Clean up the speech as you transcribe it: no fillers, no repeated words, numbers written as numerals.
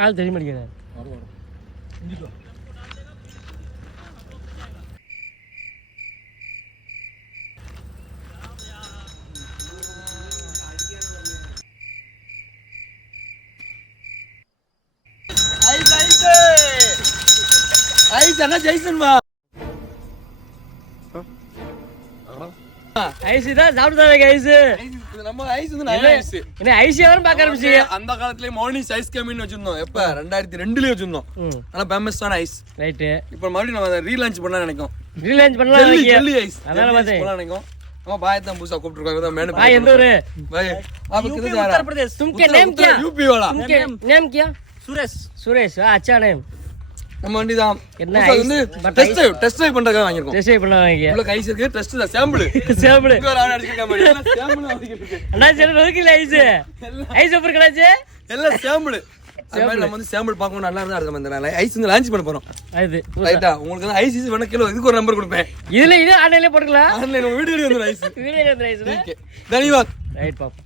ஆள் தெரிய மாட்டேங்கிறேன். அந்த காலத்துல மௌனிஸ் ஐஸ் கம்மின்னு வச்சிருந்தோம். எப்ப 2002 வச்சிருந்தோம். ஆனா ஃபேமஸான ஐஸ். ரைட். இப்போ மறுபடியும் நம்ம ரீலான்ச் பண்ண நினைக்கிறோம். ரீலான்ச் பண்ணலாம் ஜெல்லி ஐஸ். அதனால பாத்தே போலாம் நினைக்கிறோம். நம்ம பாய் தான் புதுசா கூப்பிட்டுருக்காங்க. மேடம் பாய் எந்த ஊரு? பாய் आप किधर जा रहा है? उत्तर प्रदेश. तुमके नेम क्या? यूपी वाला. तुमके नेम क्या? सुरेश. सुरेश. अच्छा नेम. நம்ம வண்டி தான் என்ன டெஸ்ட் ட்ரைவ் பண்றதுக்காக வாங்கிருக்கோம். டெஸ்ட் ட்ரைவ் பண்ண வாங்கி உள்ள ஐஸ் இருக்கு. டெஸ்ட் தான் சாம்பிள் இங்க ஒரு ஆள் அடிச்சிருக்க மாதிரி எல்லாம் சாம்பிள் வாங்கிட்டு இருக்கு. அண்ணா சரி ரோக்கில ஐஸ் ஐஸ் சூப்பர் கடாச்சே எல்லாம் சாம்பிள். நம்ம வந்து சாம்பிள் பார்க்கணும். நல்லா இருந்தா இருக்கும். இந்த ஐஸ் வந்து லான்ச் பண்ண போறோம். அது ரைட்டா உங்களுக்கு ஐஸ் வேணா கிலோ இதுக்கு ஒரு நம்பர் கொடுப்பேன். இது ஆன்லைன்ல போட்டுக்கலாம். ஆன்லைன்ல வீடியோ வந்து ஐஸ் வீடியோ வந்து ஐஸ். ஓகே தன்யவாத். Right pop.